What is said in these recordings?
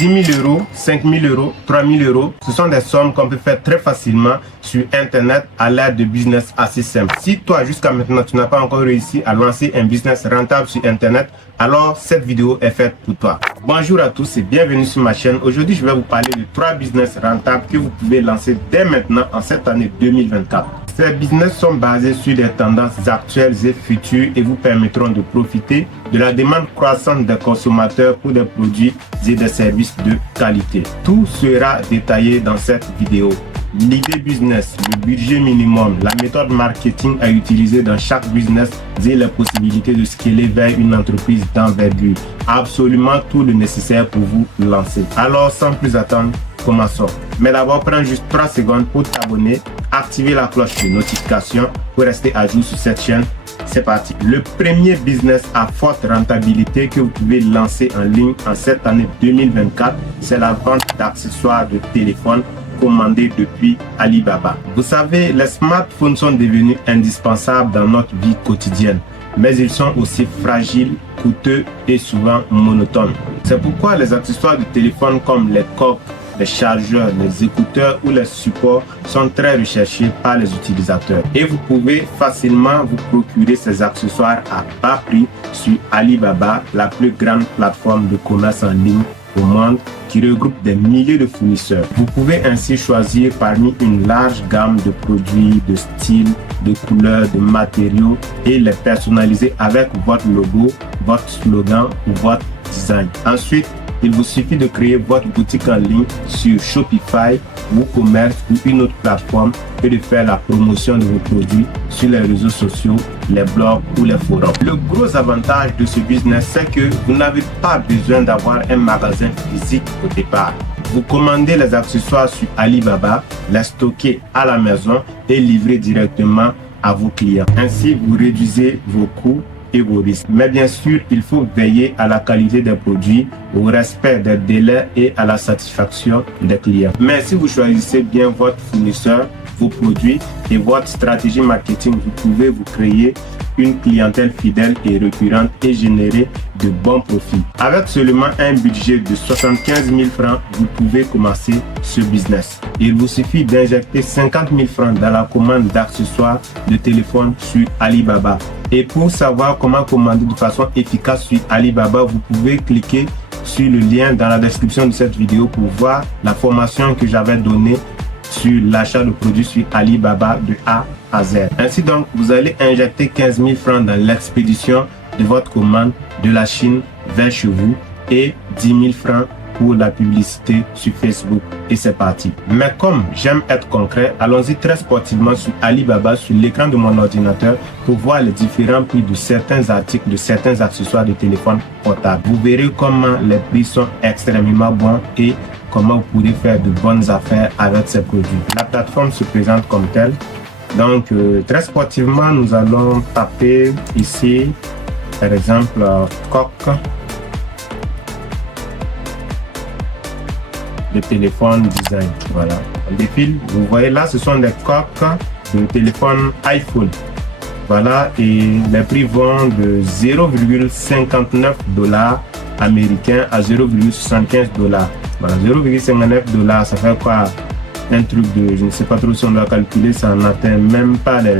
10 000 euros, 5 000 euros, 3 000 euros. Ce sont des sommes qu'on peut faire très facilement sur Internet à l'aide de business assez simples. Si toi, jusqu'à maintenant, tu n'as pas encore réussi à lancer un business rentable sur Internet, alors cette vidéo est faite pour toi. Bonjour à tous et bienvenue sur ma chaîne. Aujourd'hui, je vais vous parler de 3 business rentables que vous pouvez lancer dès maintenant en cette année 2024. Ces business sont basés sur des tendances actuelles et futures et vous permettront de profiter de la demande croissante des consommateurs pour des produits et des services de qualité. Tout sera détaillé dans cette vidéo. L'idée business, le budget minimum, la méthode marketing à utiliser dans chaque business et les possibilités de scaler vers une entreprise d'envergure. Absolument tout le nécessaire pour vous lancer. Alors sans plus attendre, commençons. Mais d'abord, prends juste 3 secondes pour t'abonner, activer la cloche de notification pour rester à jour sur cette chaîne. C'est parti. Le premier business à forte rentabilité que vous pouvez lancer en ligne en cette année 2024, c'est la vente d'accessoires de téléphone commandés depuis Alibaba. Vous savez, les smartphones sont devenus indispensables dans notre vie quotidienne, mais ils sont aussi fragiles, coûteux et souvent monotones. C'est pourquoi les accessoires de téléphone comme les coques, les chargeurs, les écouteurs ou les supports sont très recherchés par les utilisateurs. Et vous pouvez facilement vous procurer ces accessoires à bas prix sur Alibaba, la plus grande plateforme de commerce en ligne au monde qui regroupe des milliers de fournisseurs. Vous pouvez ainsi choisir parmi une large gamme de produits, de styles, de couleurs, de matériaux et les personnaliser avec votre logo, votre slogan ou votre design. Ensuite, il vous suffit de créer votre boutique en ligne sur Shopify, WooCommerce ou une autre plateforme et de faire la promotion de vos produits sur les réseaux sociaux, les blogs ou les forums. Le gros avantage de ce business, c'est que vous n'avez pas besoin d'avoir un magasin physique au départ. Vous commandez les accessoires sur Alibaba, les stockez à la maison et livrez directement à vos clients. Ainsi, vous réduisez vos coûts et vos risques. Mais bien sûr, il faut veiller à la qualité des produits, au respect des délais et à la satisfaction des clients. Mais si vous choisissez bien votre fournisseur, vos produits et votre stratégie marketing, vous pouvez vous créer une clientèle fidèle et récurrente et générer de bons profits. Avec seulement un budget de 75 000 francs, vous pouvez commencer ce business. Il vous suffit d'injecter 50 000 francs dans la commande d'accessoires de téléphone sur Alibaba. Et pour savoir comment commander de façon efficace sur Alibaba, vous pouvez cliquer sur le lien dans la description de cette vidéo pour voir la formation que j'avais donnée sur l'achat de produits sur Alibaba de A à Z. Ainsi donc, vous allez injecter 15 000 francs dans l'expédition de votre commande de la Chine vers chez vous et 10 000 francs pour la publicité sur Facebook et c'est parti. Mais comme j'aime être concret, allons-y très sportivement sur Alibaba sur l'écran de mon ordinateur pour voir les différents prix de certains articles, de certains accessoires de téléphone portable. Vous verrez comment les prix sont extrêmement bons et comment vous pourrez faire de bonnes affaires avec ces produits. La plateforme se présente comme telle. Donc très sportivement, nous allons taper ici, par exemple, coque de téléphone design. Voilà, on défile. Vous voyez là, ce sont des coques de téléphone iPhone. Voilà, et les prix vont de 0,59 $ américains à 0,75 $. Voilà, 0,59 $, ça fait quoi? Un truc de, je ne sais pas trop si on doit calculer, ça n'atteint même pas les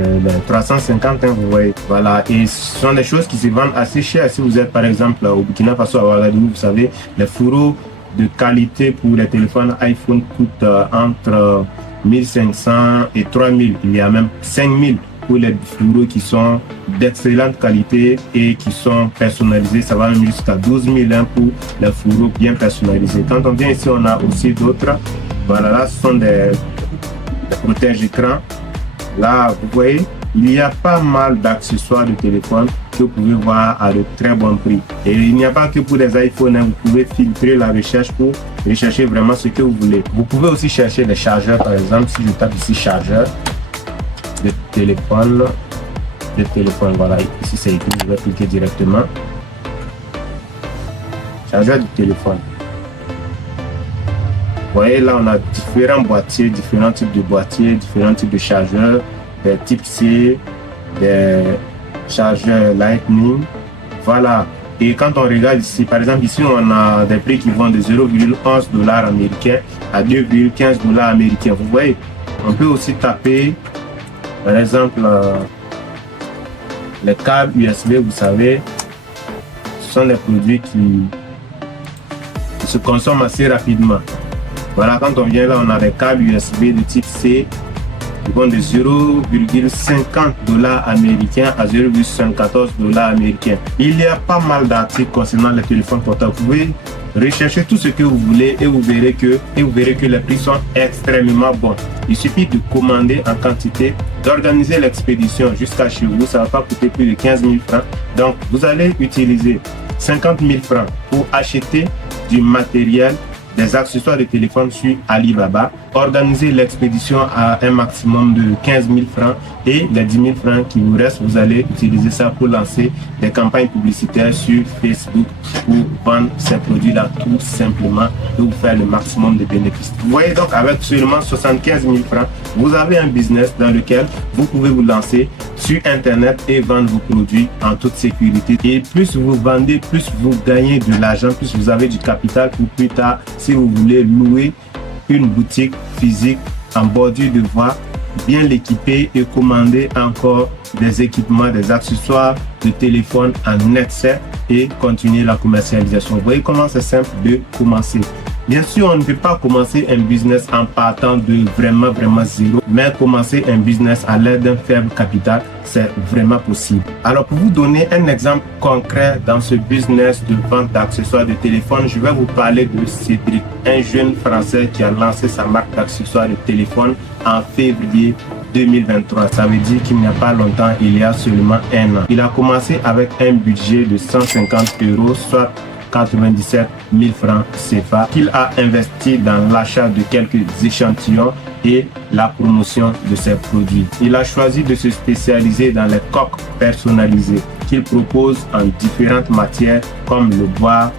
350, hein, vous voyez. Voilà, et ce sont des choses qui se vendent assez cher. Si vous êtes par exemple au Burkina Faso, à Ouagadougou, vous savez, les fourreaux de qualité pour les téléphones iPhone coûtent entre 1500 et 3000. Il y a même 5000 pour les fourreaux qui sont d'excellente qualité et qui sont personnalisés. Ça va même jusqu'à 12 000 pour les fourreaux bien personnalisés. Quand on vient ici, on a aussi d'autres. Voilà, là, ce sont des protège-écrans. Là, vous voyez, il y a pas mal d'accessoires de téléphone que vous pouvez voir à de très bons prix. Et il n'y a pas que pour les iPhones, hein, vous pouvez filtrer la recherche pour rechercher vraiment ce que vous voulez. Vous pouvez aussi chercher des chargeurs, par exemple, si je tape ici chargeur de téléphone, voilà, ici c'est écrit, je vais cliquer directement. Chargeur de téléphone. Vous voyez là, on a différents boîtiers, différents types de boîtiers, différents types de chargeurs, des types C, des chargeurs Lightning. Voilà, Et quand on regarde ici, par exemple, ici, on a des prix qui vont de 0,11 $ américains à 2,15 $ américains. Vous voyez, on peut aussi taper, par exemple, les câbles USB, vous savez, ce sont des produits qui se consomment assez rapidement. Voilà, quand on vient là, on a des câbles USB de type C qui vont de 0,50 $ américains à 0,74 $ américains. Il y a pas mal d'articles concernant les téléphones portables. Vous pouvez rechercher tout ce que vous voulez et vous verrez que les prix sont extrêmement bons. Il suffit de commander en quantité, d'organiser l'expédition jusqu'à chez vous. Ça ne va pas coûter plus de 15 000 francs. Donc, vous allez utiliser 50 000 francs pour acheter du matériel, des accessoires de téléphone sur Alibaba, organiser l'expédition à un maximum de 15 000 francs et les 10 000 francs qui vous restent, vous allez utiliser ça pour lancer des campagnes publicitaires sur Facebook pour vendre ces produits-là tout simplement et vous faire le maximum de bénéfices. Vous voyez donc, avec seulement 75 000 francs, vous avez un business dans lequel vous pouvez vous lancer sur Internet et vendre vos produits en toute sécurité. Et plus vous vendez, plus vous gagnez de l'argent, plus vous avez du capital pour plus tard, si vous voulez louer une boutique physique en bordure de voie, bien l'équiper et commander encore des équipements, des accessoires de téléphone en net et continuer la commercialisation. Vous voyez comment c'est simple de commencer. Bien sûr, on ne peut pas commencer un business en partant de vraiment zéro, mais commencer un business à l'aide d'un faible capital, c'est vraiment possible. Alors, pour vous donner un exemple concret dans ce business de vente d'accessoires de téléphone, je vais vous parler de Cédric, un jeune Français qui a lancé sa marque d'accessoires de téléphone en février 2023. Ça veut dire qu'il n'y a pas longtemps, il y a seulement un an. Il a commencé avec un budget de 150 €, soit 97 000 francs CFA, qu'il a investi dans l'achat de quelques échantillons et la promotion de ses produits. Il a choisi de se spécialiser dans les coques personnalisées qu'il propose en différentes matières comme le bois,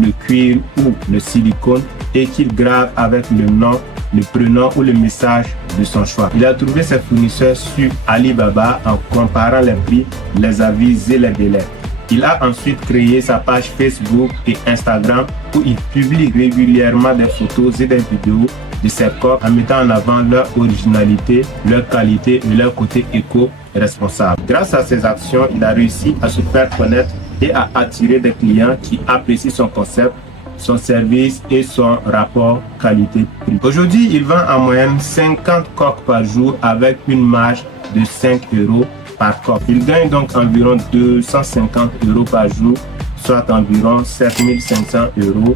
le cuir ou le silicone et qu'il grave avec le nom, le prénom ou le message de son choix. Il a trouvé ses fournisseurs sur Alibaba en comparant les prix, les avis et les délais. Il a ensuite créé sa page Facebook et Instagram où il publie régulièrement des photos et des vidéos de ses coques en mettant en avant leur originalité, leur qualité et leur côté éco-responsable. Grâce à ses actions, il a réussi à se faire connaître et à attirer des clients qui apprécient son concept, son service et son rapport qualité-prix. Aujourd'hui, il vend en moyenne 50 coques par jour avec une marge de 5 € par coque. Il gagne donc environ 250 € par jour, soit environ 7 500 €,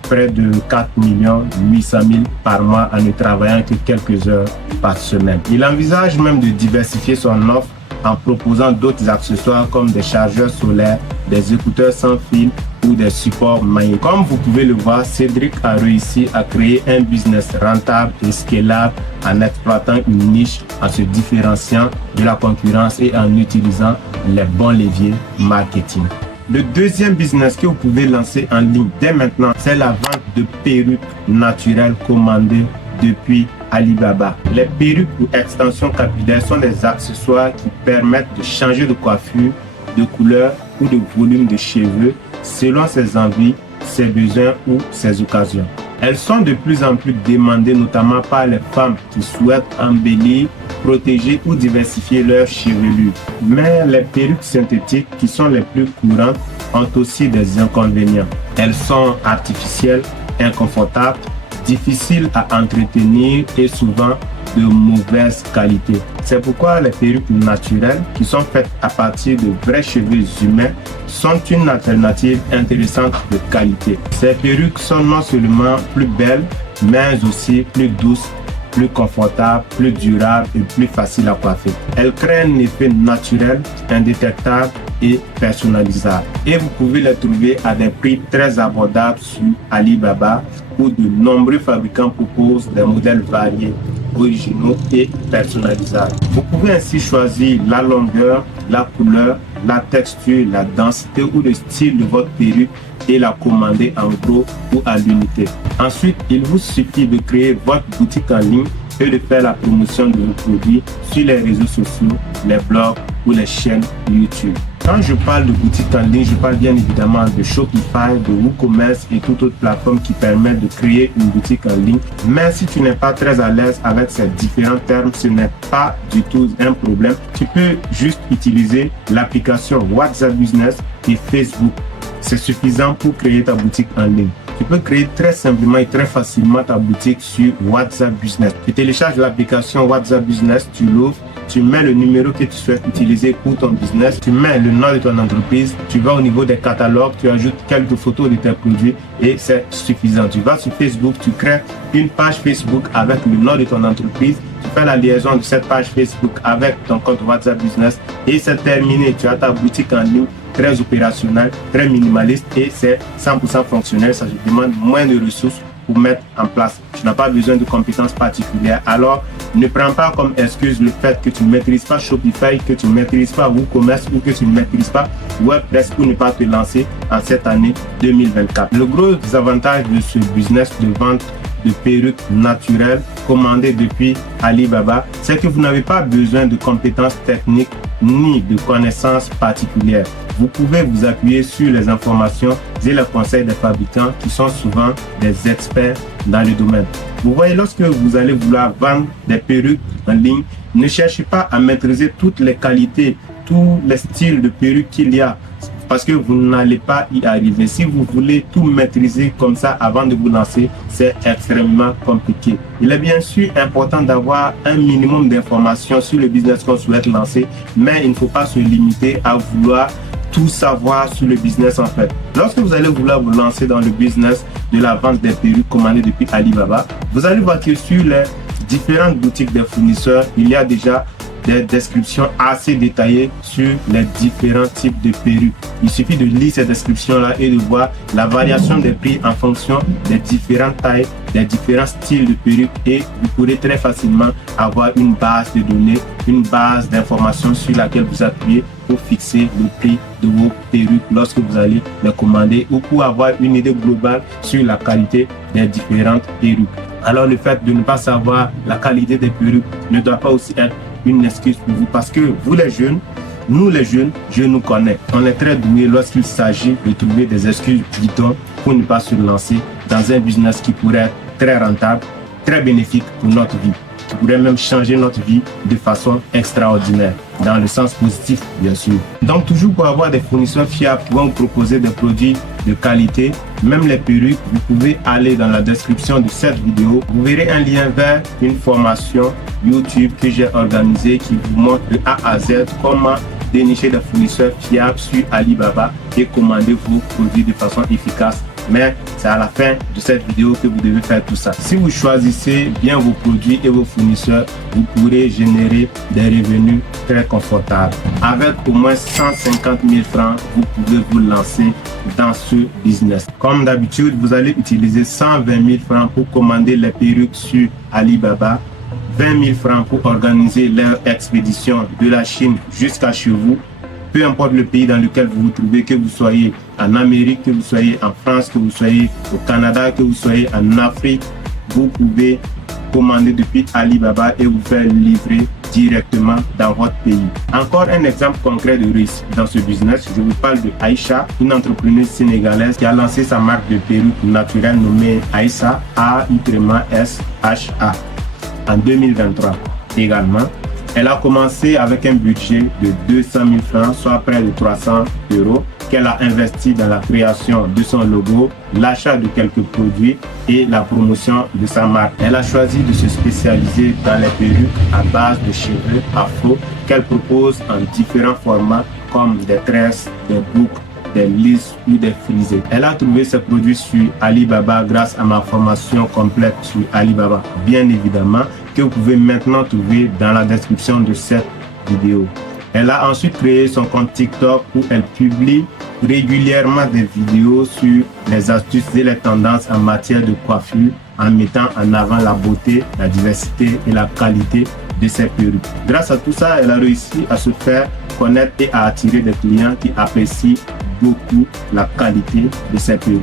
près de 4 800 000 par mois en ne travaillant que quelques heures par semaine. Il envisage même de diversifier son offre en proposant d'autres accessoires comme des chargeurs solaires, des écouteurs sans fil ou des supports magnétiques. Comme vous pouvez le voir, Cédric a réussi à créer un business rentable et scalable en exploitant une niche, en se différenciant de la concurrence et en utilisant les bons leviers marketing. Le deuxième business que vous pouvez lancer en ligne dès maintenant, c'est la vente de perruques naturelles commandées depuis Alibaba. Les perruques ou extensions capillaires sont des accessoires qui permettent de changer de coiffure, de couleur ou de volume de cheveux selon ses envies, ses besoins ou ses occasions. Elles sont de plus en plus demandées notamment par les femmes qui souhaitent embellir, protéger ou diversifier leur chevelure. Mais les perruques synthétiques qui sont les plus courantes ont aussi des inconvénients. Elles sont artificielles, inconfortables, difficiles à entretenir et souvent de mauvaise qualité. C'est pourquoi les perruques naturelles qui sont faites à partir de vrais cheveux humains sont une alternative intéressante de qualité. Ces perruques sont non seulement plus belles, mais aussi plus douces, plus confortables, plus durables et plus faciles à coiffer. Elles créent un effet naturel, indétectable et personnalisable. Et vous pouvez les trouver à des prix très abordables sur Alibaba où de nombreux fabricants proposent des modèles variés, originaux et personnalisables. Vous pouvez ainsi choisir la longueur, la couleur, la texture, la densité ou le style de votre perruque et la commander en gros ou à l'unité. Ensuite, il vous suffit de créer votre boutique en ligne et de faire la promotion de vos produits sur les réseaux sociaux, les blogs ou les chaînes YouTube. Quand je parle de boutique en ligne, je parle bien évidemment de Shopify, de WooCommerce et toute autre plateforme qui permet de créer une boutique en ligne. Mais si tu n'es pas très à l'aise avec ces différents termes, ce n'est pas du tout un problème. Tu peux juste utiliser l'application WhatsApp Business et Facebook. C'est suffisant pour créer ta boutique en ligne. Tu peux créer très simplement et très facilement ta boutique sur WhatsApp Business. Tu télécharges l'application WhatsApp Business, tu l'ouvres, tu mets le numéro que tu souhaites utiliser pour ton business, tu mets le nom de ton entreprise, tu vas au niveau des catalogues, tu ajoutes quelques photos de tes produits et c'est suffisant. Tu vas sur Facebook, tu crées une page Facebook avec le nom de ton entreprise, tu fais la liaison de cette page Facebook avec ton compte WhatsApp Business et c'est terminé. Tu as ta boutique en ligne très opérationnelle, très minimaliste et c'est 100% fonctionnel. Ça te demande moins de ressources pour mettre en place. Tu n'as pas besoin de compétences particulières. Alors, ne prends pas comme excuse le fait que tu ne maîtrises pas Shopify, que tu ne maîtrises pas WooCommerce ou que tu ne maîtrises pas WordPress pour ne pas te lancer en cette année 2024. Le gros avantage de ce business de vente de perruques naturelles commandées depuis Alibaba, c'est que vous n'avez pas besoin de compétences techniques ni de connaissances particulières. Vous pouvez vous appuyer sur les informations et les conseils des fabricants qui sont souvent des experts dans le domaine. Vous voyez, lorsque vous allez vouloir vendre des perruques en ligne, ne cherchez pas à maîtriser toutes les qualités, tous les styles de perruques qu'il y a, parce que vous n'allez pas y arriver. Si vous voulez tout maîtriser comme ça avant de vous lancer, c'est extrêmement compliqué. Il est bien sûr important d'avoir un minimum d'informations sur le business qu'on souhaite lancer, mais il ne faut pas se limiter à vouloir tout savoir sur le business en fait. Lorsque vous allez vouloir vous lancer dans le business de la vente des perruques commandées depuis Alibaba, vous allez voir que sur les différentes boutiques des fournisseurs, il y a déjà des descriptions assez détaillées sur les différents types de perruques. Il suffit de lire ces descriptions-là et de voir la variation des prix en fonction des différentes tailles, des différents styles de perruques et vous pourrez très facilement avoir une base de données, une base d'informations sur laquelle vous appuyez pour fixer le prix de vos perruques lorsque vous allez les commander ou pour avoir une idée globale sur la qualité des différentes perruques. Alors le fait de ne pas savoir la qualité des perruques ne doit pas aussi être une excuse pour vous parce que vous les jeunes, nous les jeunes, je nous connais. On est très doués lorsqu'il s'agit de trouver des excuses bidons pour ne pas se lancer dans un business qui pourrait être très rentable, très bénéfique pour notre vie, qui pourrait même changer notre vie de façon extraordinaire, dans le sens positif bien sûr. Donc toujours pour avoir des fournisseurs fiables qui vont vous proposer des produits de qualité, même les perruques, vous pouvez aller dans la description de cette vidéo. Vous verrez un lien vers une formation YouTube que j'ai organisée qui vous montre de A à Z comment dénicher des fournisseurs fiables sur Alibaba et commander vos produits de façon efficace. Mais c'est à la fin de cette vidéo que vous devez faire tout ça. Si vous choisissez bien vos produits et vos fournisseurs, vous pourrez générer des revenus très confortables. Avec au moins 150 000 francs, vous pouvez vous lancer dans ce business. Comme d'habitude, vous allez utiliser 120 000 francs pour commander les perruques sur Alibaba, 20 000 francs pour organiser leur expédition de la Chine jusqu'à chez vous. Peu importe le pays dans lequel vous vous trouvez, que vous soyez en Amérique, que vous soyez en France, que vous soyez au Canada, que vous soyez en Afrique, vous pouvez commander depuis Alibaba et vous faire livrer directement dans votre pays. Encore un exemple concret de réussite dans ce business, je vous parle de Aïcha, une entrepreneuse sénégalaise qui a lancé sa marque de perruques naturelles nommée Aïssa, A-Y-S-H-A, en 2023 également. Elle a commencé avec un budget de 200 000 francs, soit près de 300 €, qu'elle a investi dans la création de son logo, l'achat de quelques produits et la promotion de sa marque. Elle a choisi de se spécialiser dans les perruques à base de cheveux afro qu'elle propose en différents formats comme des tresses, des boucles, des lisses ou des frisés. Elle a trouvé ses produits sur Alibaba grâce à ma formation complète sur Alibaba, bien évidemment, que vous pouvez maintenant trouver dans la description de cette vidéo. Elle a ensuite créé son compte TikTok où elle publie régulièrement des vidéos sur les astuces et les tendances en matière de coiffure en mettant en avant la beauté, la diversité et la qualité de ses perruques. Grâce à tout ça, elle a réussi à se faire connaître et à attirer des clients qui apprécient beaucoup la qualité de ses perruques.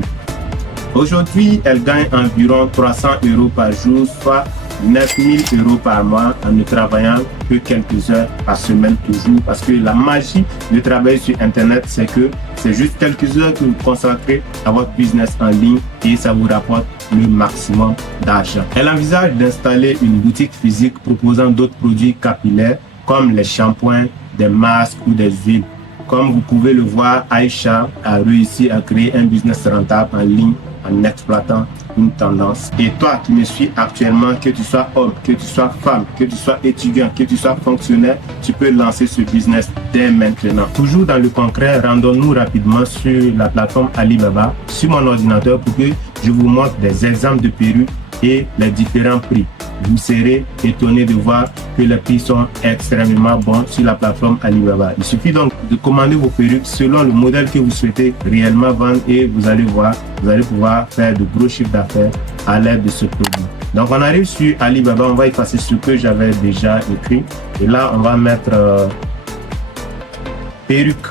Aujourd'hui, elle gagne environ 300 € par jour, soit 9 000 € par mois en ne travaillant que quelques heures par semaine toujours. Parce que la magie de travailler sur Internet, c'est que c'est juste quelques heures que vous consacrez à votre business en ligne et ça vous rapporte le maximum d'argent. Elle envisage d'installer une boutique physique proposant d'autres produits capillaires comme les shampoings, des masques ou des huiles. Comme vous pouvez le voir, Aïcha a réussi à créer un business rentable en ligne en exploitant une tendance. Et toi qui me suis actuellement, que tu sois homme, que tu sois femme, que tu sois étudiant, que tu sois fonctionnaire, tu peux lancer ce business dès maintenant. Toujours dans le concret, rendons-nous rapidement sur la plateforme Alibaba, sur mon ordinateur pour que je vous montre des exemples de perruques et les différents prix. Vous serez étonné de voir que les prix sont extrêmement bons sur la plateforme Alibaba. Il suffit donc de commander vos perruques selon le modèle que vous souhaitez réellement vendre et vous allez voir, vous allez pouvoir faire de gros chiffres d'affaires à l'aide de ce produit. Donc on arrive sur Alibaba, on va effacer ce que j'avais déjà écrit et là on va mettre perruque.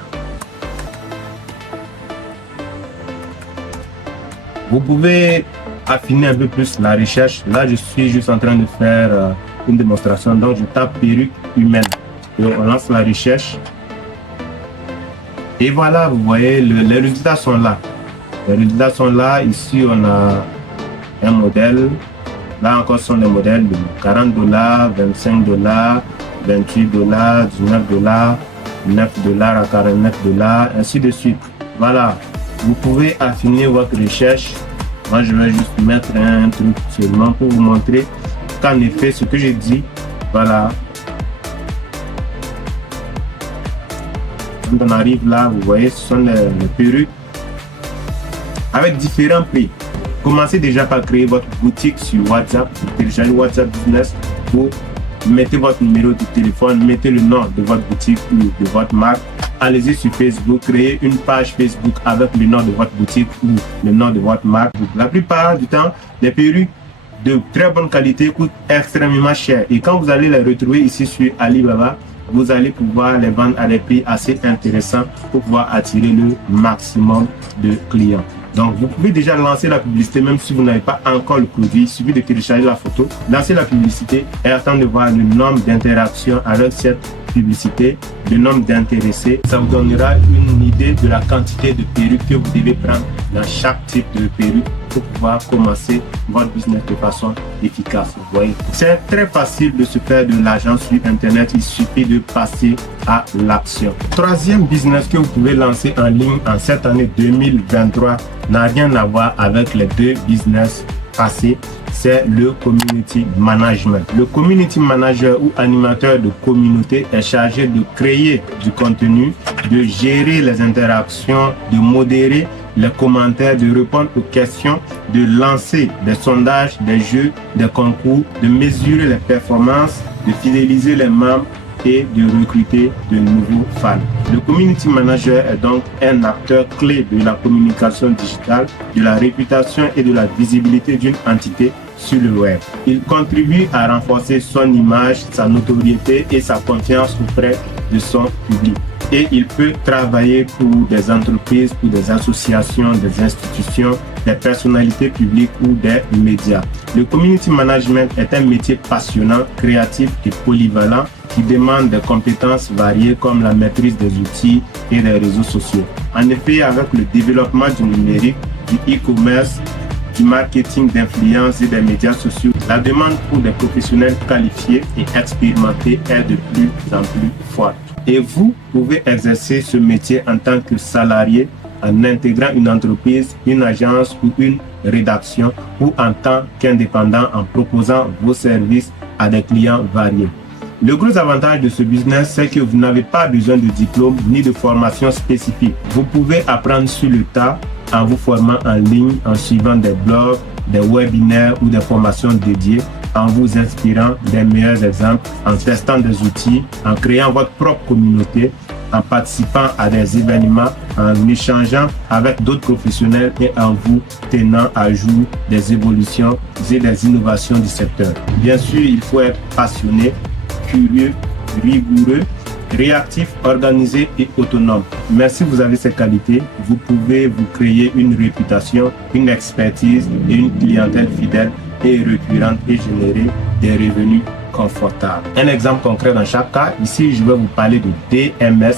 Vous pouvez affiner un peu plus la recherche. Là, je suis juste en train de faire une démonstration. Donc, je tape perruque humaine. Et on lance la recherche. Et voilà, vous voyez, les résultats sont là. Les résultats sont là. Ici, on a un modèle. Là encore, ce sont des modèles de 40 $, 25 $, 28 $, 19 $, 9 $ à 49 $, ainsi de suite. Voilà, vous pouvez affiner votre recherche. Moi, je vais juste mettre un truc seulement pour vous montrer qu'en effet, ce que j'ai dit, voilà. Quand on arrive là, vous voyez, ce sont les perruques avec différents prix. Commencez déjà par créer votre boutique sur WhatsApp. Vous téléchargez WhatsApp Business, vous mettez votre numéro de téléphone, mettez le nom de votre boutique ou de votre marque. Allez-y sur Facebook, créez une page Facebook avec le nom de votre boutique ou le nom de votre marque. La plupart du temps, les perruques de très bonne qualité coûtent extrêmement cher. Et quand vous allez les retrouver ici sur Alibaba, vous allez pouvoir les vendre à des prix assez intéressants pour pouvoir attirer le maximum de clients. Donc, vous pouvez déjà lancer la publicité même si vous n'avez pas encore le produit. Il suffit de télécharger la photo, lancer la publicité et attendre de voir le nombre d'interactions avec cette publicité, le nombre d'intéressés. Ça vous donnera une idée de la quantité de perruques que vous devez prendre dans chaque type de perruque pour pouvoir commencer votre business de façon efficace. Vous voyez, c'est très facile de se faire de l'argent sur Internet. Il suffit de passer à l'action. Troisième business que vous pouvez lancer en ligne en cette année 2023 n'a rien à voir avec les deux business passés. C'est le community management. Le community manager ou animateur de communauté est chargé de créer du contenu, de gérer les interactions, de modérer les commentaires, de répondre aux questions, de lancer des sondages, des jeux, des concours, de mesurer les performances, de fidéliser les membres et de recruter de nouveaux fans. Le community manager est donc un acteur clé de la communication digitale, de la réputation et de la visibilité d'une entité sur le web. Il contribue à renforcer son image, sa notoriété et sa confiance auprès de son public. Et il peut travailler pour des entreprises, pour des associations, des institutions, des personnalités publiques ou des médias. Le community management est un métier passionnant, créatif et polyvalent qui demande des compétences variées comme la maîtrise des outils et des réseaux sociaux. En effet, avec le développement du numérique, du e-commerce, du marketing d'influence et des médias sociaux, la demande pour des professionnels qualifiés et expérimentés est de plus en plus forte. Et vous pouvez exercer ce métier en tant que salarié, en intégrant une entreprise, une agence ou une rédaction, ou en tant qu'indépendant en proposant vos services à des clients variés. Le gros avantage de ce business, c'est que vous n'avez pas besoin de diplôme ni de formation spécifique. Vous pouvez apprendre sur le tas en vous formant en ligne, en suivant des blogs, des webinaires ou des formations dédiées, en vous inspirant des meilleurs exemples, en testant des outils, en créant votre propre communauté, en participant à des événements, en échangeant avec d'autres professionnels et en vous tenant à jour des évolutions et des innovations du secteur. Bien sûr, il faut être passionné, curieux, rigoureux Réactif, organisé et autonome. Mais si vous avez ces qualités, vous pouvez vous créer une réputation, une expertise et une clientèle fidèle et récurrente et générer des revenus confortables. Un exemple concret dans chaque cas, ici je vais vous parler de DMS,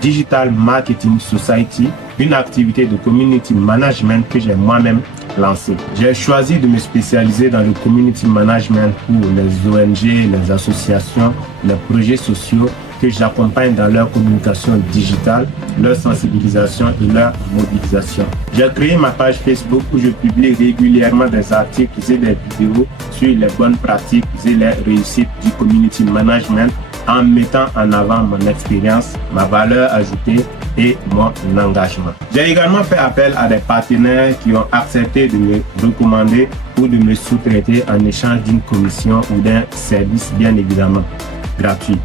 Digital Marketing Society, une activité de community management que j'ai moi-même lancée. J'ai choisi de me spécialiser dans le community management pour les ONG, les associations, les projets sociaux que j'accompagne dans leur communication digitale, leur sensibilisation et leur mobilisation. J'ai créé ma page Facebook où je publie régulièrement des articles et des vidéos sur les bonnes pratiques et les réussites du community management en mettant en avant mon expérience, ma valeur ajoutée et mon engagement. J'ai également fait appel à des partenaires qui ont accepté de me recommander ou de me sous-traiter en échange d'une commission ou d'un service bien évidemment gratuit.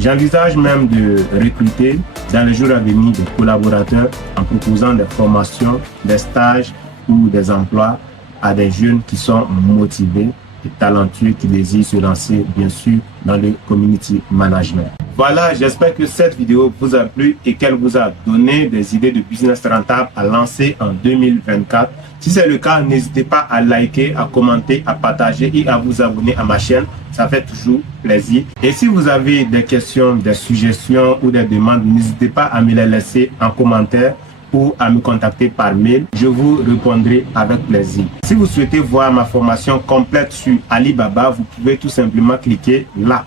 J'envisage même de recruter dans les jours à venir des collaborateurs en proposant des formations, des stages ou des emplois à des jeunes qui sont motivés et talentueux qui désirent se lancer bien sûr dans le community management. Voilà, j'espère que cette vidéo vous a plu et qu'elle vous a donné des idées de business rentable à lancer en 2024. Si c'est le cas, n'hésitez pas à liker, à commenter, à partager et à vous abonner à ma chaîne. Ça fait toujours plaisir. Et si vous avez des questions, des suggestions ou des demandes, n'hésitez pas à me les laisser en commentaire ou à me contacter par mail. Je vous répondrai avec plaisir. Si vous souhaitez voir ma formation complète sur Alibaba, vous pouvez tout simplement cliquer là.